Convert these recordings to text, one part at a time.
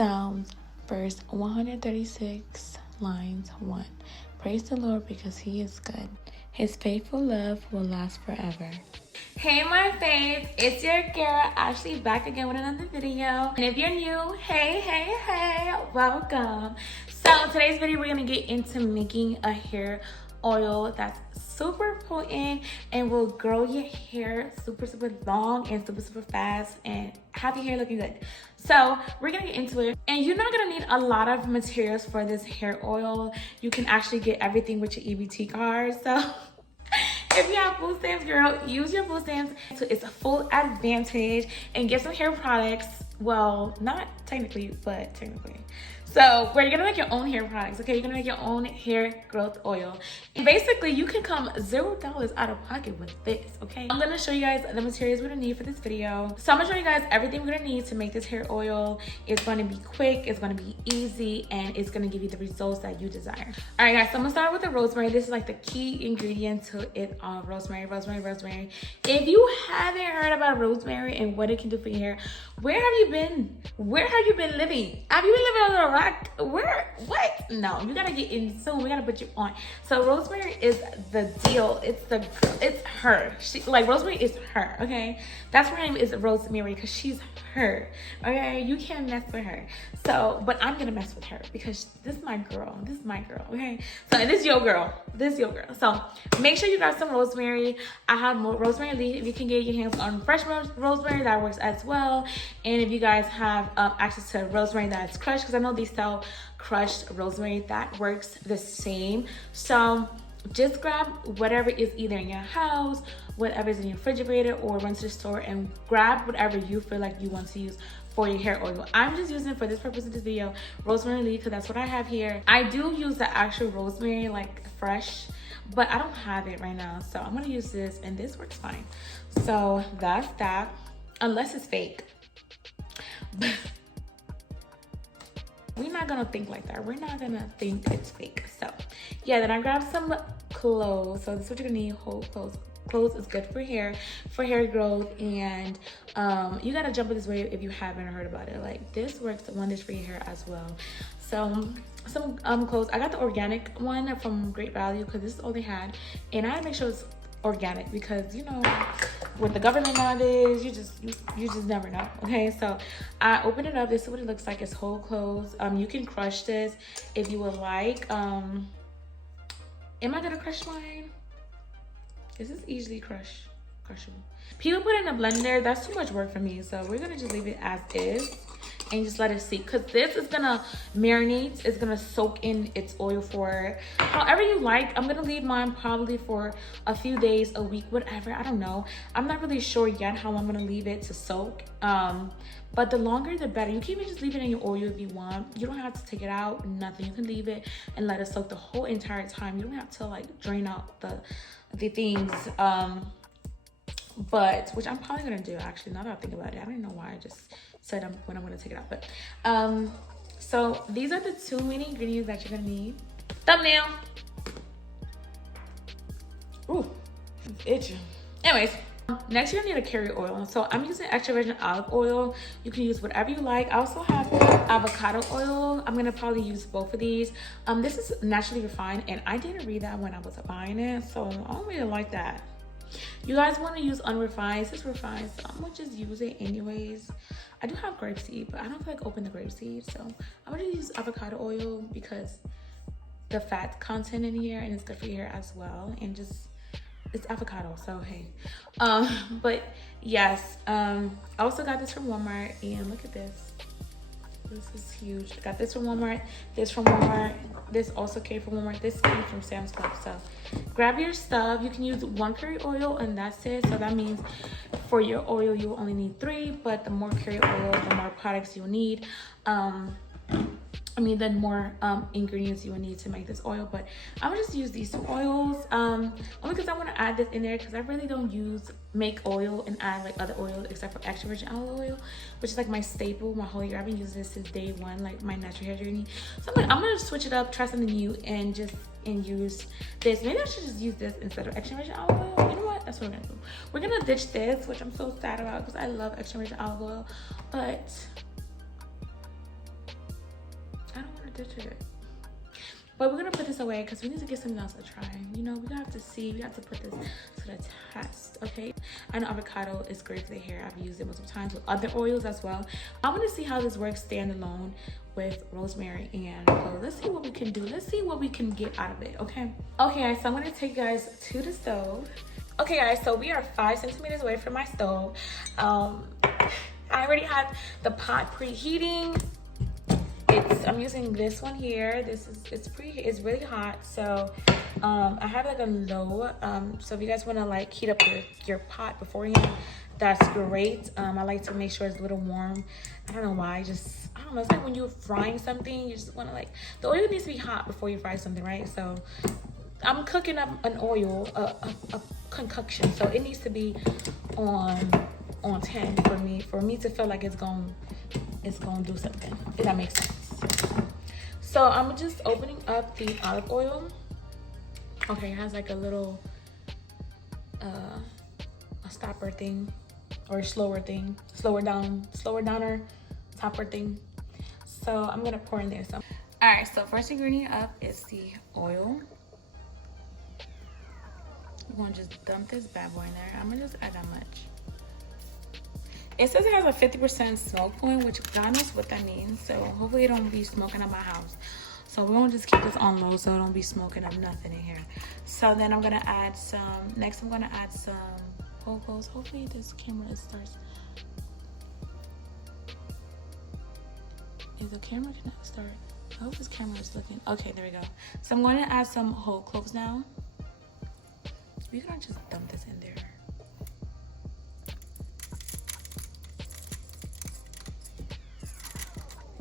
Psalms, verse 136, lines 1. Praise the Lord because he is good. His faithful love will last forever. Hey my faves, it's your girl Ashley back again with another video. And if you're new, hey, welcome. So today's video we're gonna get into making a hair oil that's super potent and will grow your hair super long and super fast and have your hair looking good. So we're gonna get into it, and you're not gonna need a lot of materials for this hair oil. You can actually get everything with your EBT card. So if you have food stamps, girl, use your food stamps to its full advantage and get some hair products. Well, not technically, but technically. So where you're gonna make your own hair products, okay? You're gonna make your own hair growth oil. And basically you can come $0 out of pocket with this, okay? I'm gonna show you guys the materials we're gonna need for this video. So I'm gonna show you guys everything we're gonna need to make this hair oil. It's gonna be quick, it's gonna be easy, and it's gonna give you the results that you desire. All right guys, so I'm gonna start with the rosemary. This is like the key ingredient to it all. Rosemary. If you haven't heard about rosemary and what it can do for your hair, where have you been? Where have you been living? Have you been living on a rock? Where? What? No, you gotta get in soon. We gotta put you on. So rosemary is the deal. It's her. Rosemary is her, okay? That's her name is Rosemary because she's her, okay? You can't mess with her. So, but I'm gonna mess with her because this is my girl. Okay? So, and this is your girl. So, make sure you grab some rosemary. I have more rosemary leaf. If you can get your hands on fresh rosemary, that works as well. And if you guys have access to rosemary that's crushed, because I know these sell crushed rosemary, that works the same. So just grab whatever is either in your house, whatever is in your refrigerator, or run to the store and grab whatever you feel like you want to use for your hair oil. I'm just using, for this purpose of this video, rosemary leaf because that's what I have here. I do use the actual rosemary like fresh, but I don't have it right now, so I'm gonna use this, and this works fine. So that's that, unless it's fake. We're not gonna think like that. We're not gonna think it's fake. So yeah, then I grabbed some cloves. So this is what you're gonna need: whole cloves. Cloves is good for hair growth, and you gotta jump in this way if you haven't heard about it. Like, this works wonders for your hair as well. So some cloves. I got the organic one from Great Value because this is all they had, and I had to make sure it's organic because, you know, with the government nowadays, you just never know. Okay, so I opened it up. This is what it looks like. It's whole cloves. You can crush this if you would like. Am I gonna crush mine? This is easily crushable. People put it in a blender. That's too much work for me, so we're gonna just leave it as is and just let it see, because this is gonna marinate. It's gonna soak in its oil for however you like. I'm gonna leave mine probably for a few days, a week, whatever. I don't know. I'm not really sure yet how I'm gonna leave it to soak. But the longer the better. You can even just leave it in your oil if you want. You don't have to take it out, nothing. You can leave it and let it soak the whole entire time. You don't have to like drain out the things. But which I'm probably gonna do, actually, now that I think about it. I don't even know why I just said when I'm gonna take it out. But so these are the two main ingredients that you're gonna need. Thumbnail. Ooh, it's itching. Anyways, next you're gonna need a carrier oil. So I'm using extra virgin olive oil. You can use whatever you like. I also have avocado oil. I'm gonna probably use both of these. This is naturally refined, and I didn't read that when I was buying it, so I don't really like that. You guys want to use unrefined. This is refined, so I'm gonna just use it anyways. I do have grapeseed, but I don't feel like open the grapeseed, so I'm gonna use avocado oil because the fat content in here, and it's good for your hair as well, and just it's avocado, so hey. But yes, I also got this from Walmart, and look at this. This is huge. I got this from Walmart, this from Walmart, this also came from Walmart, this came from Sam's Club. So grab your stuff. You can use 1 curry oil and that's it. So that means for your oil you only need 3, but the more curry oil, the more products you'll need. The more ingredients you will need to make this oil. But I'm gonna just use these 2 oils only because I want to add this in there, because I really don't make oil and add like other oils except for extra virgin olive oil, which is like my staple my whole year. I've been using this since day one, like my natural hair journey. So I'm gonna switch it up, try something new, and use this. Maybe I should just use this instead of extra virgin olive oil. You know what, that's what we're gonna do. We're gonna ditch this, which I'm so sad about because I love extra virgin olive oil, but Good shit. But we're gonna put this away because we need to get something else to try. You know, we have to see, we have to put this to the test, okay? I know avocado is great for the hair. I've used it multiple times with other oils as well. I want to see how this works standalone with rosemary and clove. Let's see what we can do. Let's see what we can get out of it, okay? Okay, guys, so I'm gonna take you guys to the stove. Okay, guys, so we are 5 centimeters away from my stove. I already have the pot preheating. I'm using this one here. It's really hot. So I have like a low. So if you guys want to like heat up your pot beforehand, that's great. I like to make sure it's a little warm. I don't know why. I don't know. It's like when you're frying something, you just want to like, the oil needs to be hot before you fry something, right? So I'm cooking up an oil, a concoction. So it needs to be on 10 for me to feel like it's gonna do something, if that makes sense. So I'm just opening up the olive oil. Okay, it has like a little a stopper thing, or slower downer topper thing. So I'm gonna pour in there some. All right, so first ingredient up is the oil. I'm gonna just dump this bad boy in there. I'm gonna just add that much. It says it has a 50% smoke point, which God knows what that means. So hopefully it don't be smoking up my house. So we're gonna just keep this on low so it don't be smoking up nothing in here. So then I'm gonna add some, next I'm gonna add some whole cloves. Hopefully this camera starts. Is the camera cannot start? I hope this camera is looking. Okay, there we go. So I'm gonna add some whole cloves now. We're gonna just dump this in there.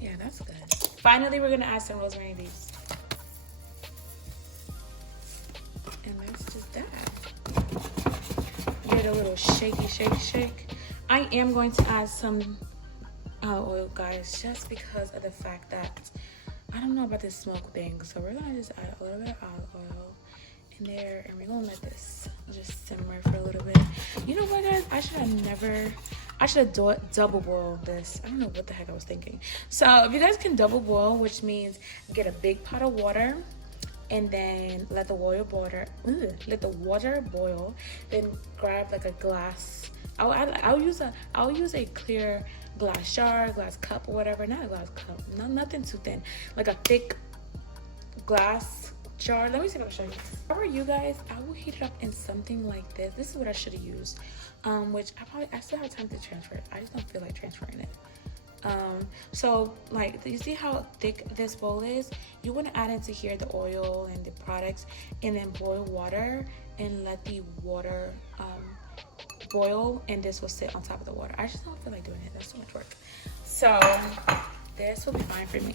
Yeah, that's good. Finally, we're gonna add some rosemary leaves. And that's just that. Give it a little shaky, shake, shake. I am going to add some olive oil, guys, just because of the fact that I don't know about this smoke thing. So we're gonna just add a little bit of olive oil in there, and we're gonna let this just simmer for a little bit. You know what, guys? I should have double boiled this. I don't know what the heck I was thinking. So if you guys can double boil, which means get a big pot of water and then let the water boil. Then grab like a glass. I'll use a clear glass jar, glass cup, or whatever. Not a glass cup. Nothing too thin. Like a thick glass jar. Let me see if I can show you. If I were you guys, I will heat it up in something like this. This is what I should have used. Which I still have time to transfer it. I just don't feel like transferring it. So like, you see how thick this bowl is? You want to add into here the oil and the products, and then boil water and let the water boil, and this will sit on top of the water. I just don't feel like doing it. That's so much work. So this will be fine for me.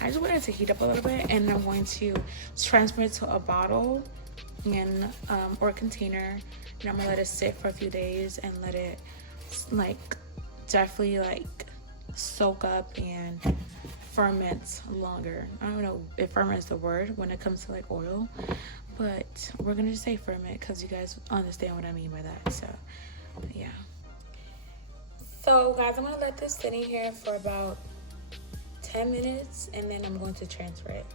I just wanted to heat up a little bit, and I'm going to transfer it to a bottle and or a container, and I'm gonna let it sit for a few days and let it like definitely like soak up and ferment longer. I don't know if ferment is the word when it comes to like oil, but we're gonna just say ferment because you guys understand what I mean by that. So yeah. So guys, I'm gonna let this sit in here for about 10 minutes, and then I'm going to transfer it.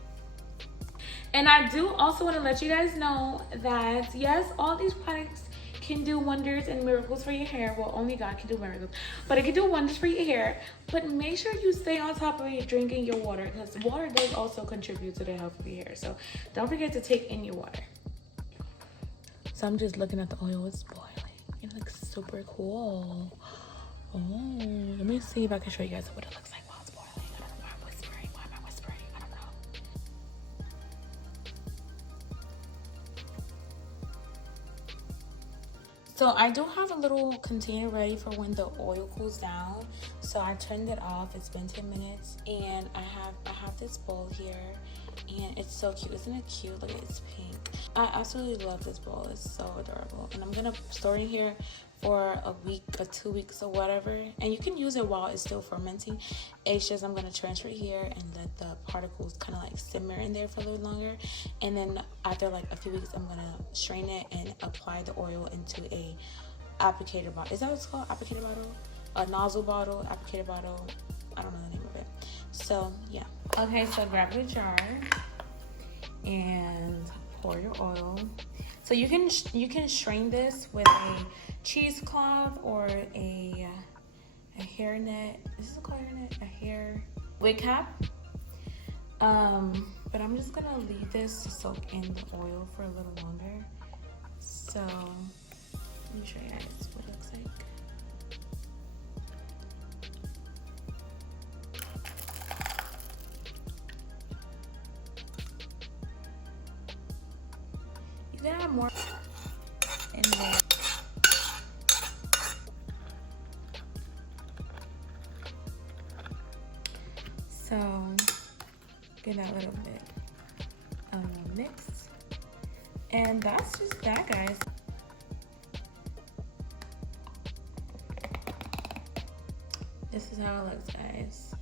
And I do also want to let you guys know that yes, all these products can do wonders and miracles for your hair. Well, only God can do miracles, but it can do wonders for your hair. But make sure you stay on top of your drinking your water, because water does also contribute to the health of your hair. So don't forget to take in your water. So I'm just looking at the oil. It's boiling. It looks super cool. Oh, let me see if I can show you guys what it looks like while it's boiling. I don't know why I'm whispering. Why am I whispering? I don't know. So I do have a little container ready for when the oil cools down. So I turned it off. It's been 10 minutes, and I have this bowl here, and it's so cute. Isn't it cute? Look at it, it's pink. I absolutely love this bowl. It's so adorable, and I'm gonna store it here for a week or 2 weeks or whatever, and you can use it while it's still fermenting. It's just I'm gonna transfer it here and let the particles kind of like simmer in there for a little longer, and then after like a few weeks I'm gonna strain it and apply the oil into a applicator bottle. Is that what it's called? Applicator bottle? A nozzle bottle, applicator bottle, I don't know the name of it. So yeah. Okay, so grab your jar and pour your oil. So you can strain this with a cheesecloth or a hairnet. Is this called hairnet? A hair wig cap. But I'm just gonna leave this to soak in the oil for a little longer. So let me show you guys what it looks like. You can add more in there. So get that little bit of mix. And that's just that, guys. This is how it looks, guys.